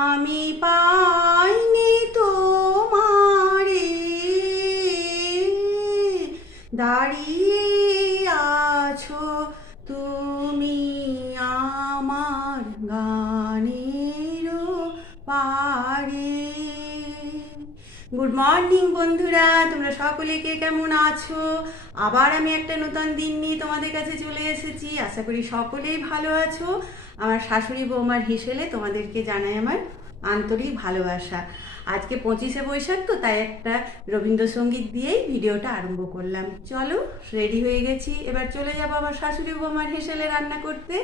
আমি পাইনি তোমারে, দাঁড়িয়ে আছো তুমি আমার গানের পারে। গুড মর্নিং বন্ধুরা, তোমরা সকলে কে কেমন আছো? আবার আমি একটা নতুন দিন নিয়ে তোমাদের কাছে চলে এসেছি। আশা করি সকলেই ভালো আছো। আমার শাশুড়ি বৌমার হিসেলে তোমাদেরকে জানাই আমার আন্তরিক ভালোবাসা। আজকে 25শে বৈশাখ তো, তাই একটা রবীন্দ্রসঙ্গীত দিয়েই ভিডিওটা আরম্ভ করলাম। চলো, রেডি হয়ে গেছি, এবার চলে যাবো আমার শাশুড়ি বৌমার হিসেলে রান্না করতে।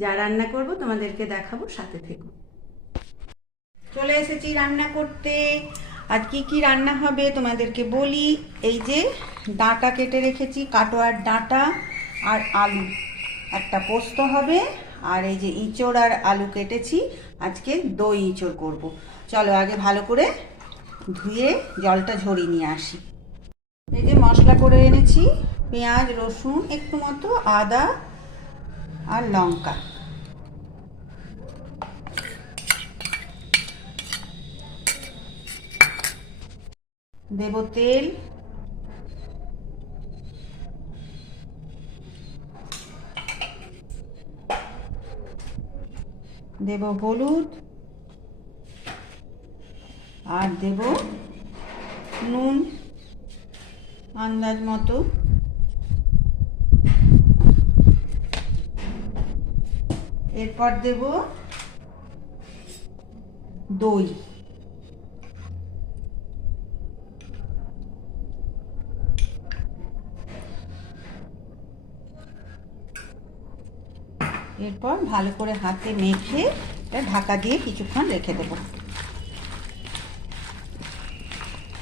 যা রান্না করব তোমাদেরকে দেখাবো, সাথে থেকো। চলে এসেছি রান্না করতে। আজ কি রান্না হবে তোমাদেরকে বলি। এই যে ডাঁটা কেটে রেখেছি, কাটোয়ার ডাঁটা আর আলু, একটা পোস্ত হবে। আর এই যে ইঁচড় আর আলু কেটেছি, আজকে দই ইঁচড় করব। চলো আগে ভালো করে ধুয়ে জলটা ঝরিয়ে নিয়ে আসি। এই যে মশলা করে এনেছি, পেঁয়াজ রসুন একটু মতো, আদা আর লঙ্কা। দেব তেল, দেব হলুদ আর দেব নুন আন্দাজ মতো। এরপর দেব দই, এরপর ভালো করে হাতে মেখে এটা ঢাকা দিয়ে কিছুক্ষণ রেখে দেব।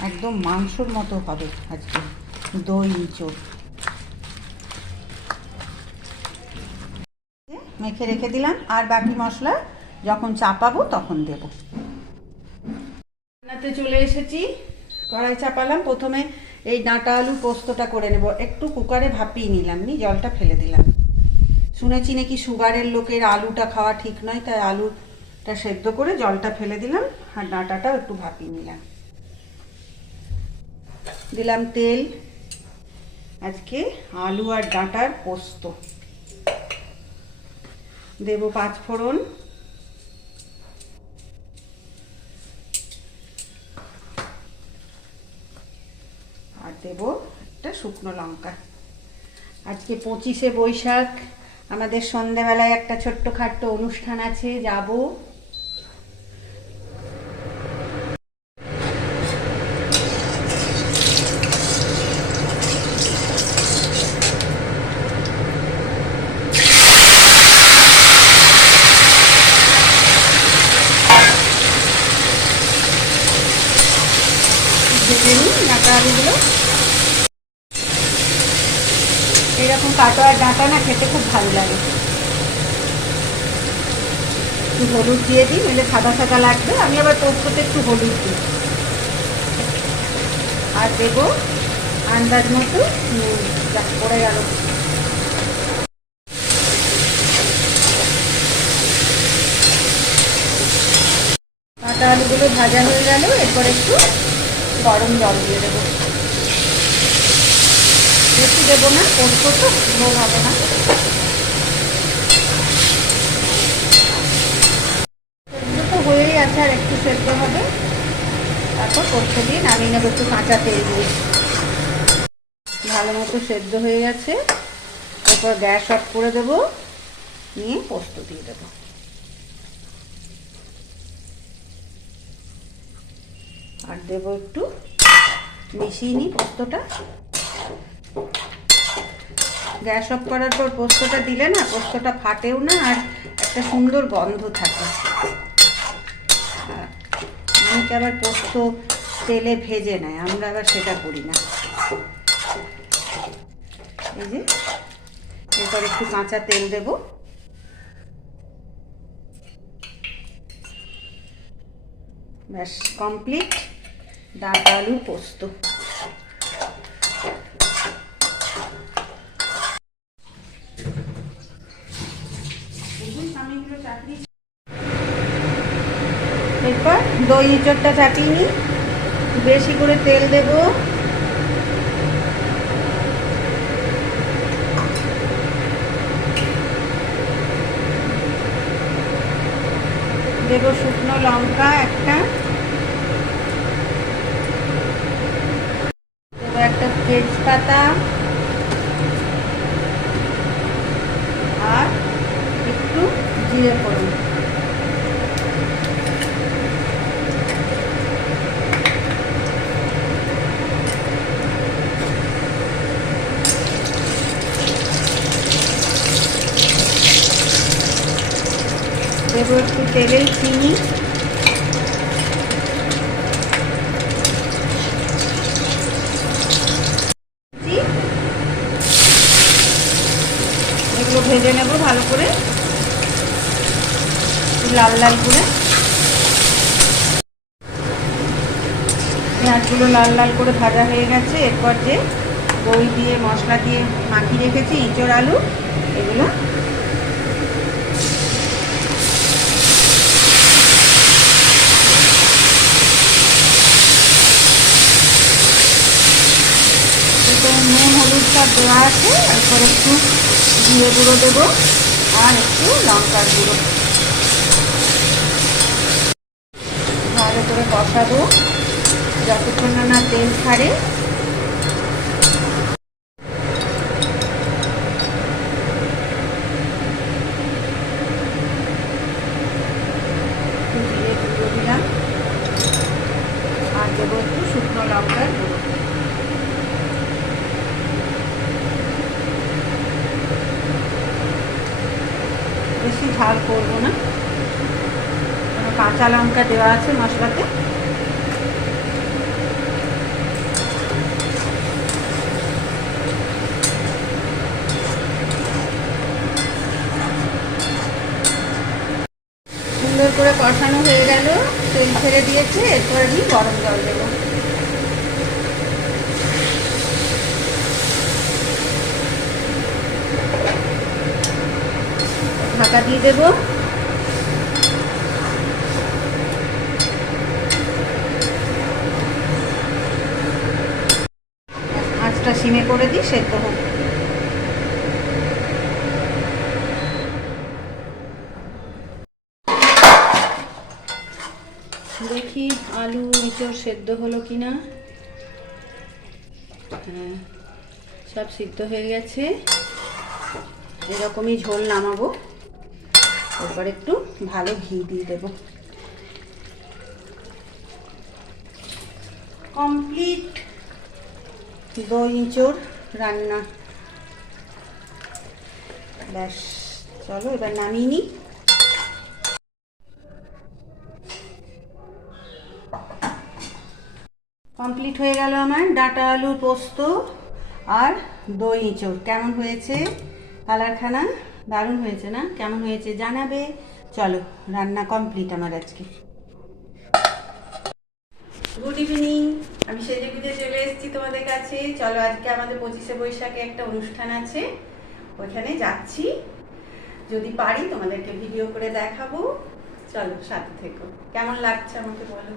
একদম মাংসর মতো হবে আজকে দই ইঁচড়। মেখে রেখে দিলাম, আর বাকি মশলা যখন চাপাবো তখন দেব। রান্নাতে চলে এসেছি, কড়াই চাপালাম। প্রথমে এই ডাঁটা আলু পোস্তটা করে নেব। একটু কুকারে ভাপিয়ে নিলাম, জলটা ফেলে দিলাম। শুনেছি নাকি সুগারের লোকের আলুটা খাওয়া ঠিক নয়, তাই আলুটা সেদ্ধ করে জলটা ফেলে দিলাম, আর ডাঁটাটাও একটু ভাপিয়ে নিলাম। দিলাম তেল, আজকে আলু আর ডাঁটার পোস্ত। দেব 5 ফোড়ন, আর দেব একটা শুকনো লঙ্কা। আজকে 25শে বৈশাখ, আমাদের সন্ধ্যাবেলায় একটা ছোট্টখাট্ট অনুষ্ঠান আছে, যাব। ডাঁটা আলুগুলো এরকম কাটোয়ার ডাঁটা না খেতে খুব ভালো লাগে। একটু হলুদ দিয়ে দিই, নইলে সাদা সাদা লাগবে। আমি আবার পোস্ততে একটু হলুদ দিই। আর দেব আন্দাজ মতো নুন, যা পড়ে গেল। কাঁটা আলুগুলো ভাজা হয়ে গেল, এরপর একটু গরম জল দিয়ে দেবো। বেশি দেবো না, পোস্ত তো ঝোল হবে না। সেগুলো তো হয়েই আছে, আর একটু সেদ্ধ হবে, তারপর পোস্ত দিয়ে নামিয়ে নেবো একটু কাঁচা তেল দিয়ে। ভালো মতো সেদ্ধ হয়ে গেছে, এরপর গ্যাস অফ করে দেবো, নিয়ে পোস্ত দিয়ে দেবো। আর দেবো একটু মিশিয়ে নিই পোস্তটা। গ্যাস অফ করার পর পোস্তটা দিলে না, পোস্তটা ফাটেও না, আর একটা সুন্দর গন্ধ থাকে। অনেকে আবার পোস্ত তেলে ভেজে নেয়, আমরা আবার সেটা করি না। এই যে এরপর একটু কাঁচা তেল দেব। ব্যাস কমপ্লিট ডাঁটা আলু পোস্ত। এরপর দই ইঁচড়টা চাটিয়ে নিই, বেশি করে তেল দেব। দেব শুকনো লঙ্কা একটা, দেব একটা তেজপাতা আর একটু জিরে ফোড়ন। দেব একটু তেলেই চিনি, এগুলো ভেজে নেব ভালো করে, লাল লাল করে। পেঁয়াজগুলো লাল লাল করে ভাজা হয়ে গেছে। এরপর যে দই দিয়ে মশলা দিয়ে মাখিয়ে রেখেছি ইঁচড় আলু, এগুলো নুন হলুদ সব দেওয়া আছে। এরপর একটু জিরে গুঁড়ো দেবো আর একটু লঙ্কার গুঁড়ো, ভালো করে কষাবো যতক্ষণ না তেল ছাড়ে। জিরে গুঁড়ো দিলাম আর দেবো একটু শুকনো লঙ্কার গুঁড়ো। বেশি ঝাল করবো না, কাঁচা লঙ্কা দেওয়া আছে মশলাতে। সুন্দর করে কষানো হয়ে গেল, তেল ছেড়ে দিয়েছে। এরপর আমি গরম জল দেবো। ঢাকা দিয়ে দেবো। আঁচটা সিমে করে দিই, সেদ্ধ হোক। দেখি আলু ইঁচড় সেদ্ধ হলো কিনা। হ্যাঁ, সব সিদ্ধ হয়ে গেছে। এরকমই ঝোল নামাবো। এরপর একটু ভালো ঘি দিয়ে দেবো। কমপ্লিট দই ইঁচড় রান্না। ব্যাস, চলো এবার নামিয়ে নিই। কমপ্লিট হয়ে গেল আমার ডাঁটা আলুর পোস্ত আর দই ইঁচড়। কেমন হয়েছে কালারখানা? দারুণ হয়েছে না? কেমন হয়েছে জানাবে। চলো, রান্না কমপ্লিট আমার আজকে। গুড ইভিনিং, আমি সেজে গুজে চলে এসেছি তোমাদের কাছে। চলো, আজকে আমাদের 25শে বৈশাখে একটা অনুষ্ঠান আছে, ওইখানে যাচ্ছি। যদি পারি তোমাদেরকে ভিডিও করে দেখাবো। চলো, সাথে থেকো। কেমন লাগছে আমাকে বলো।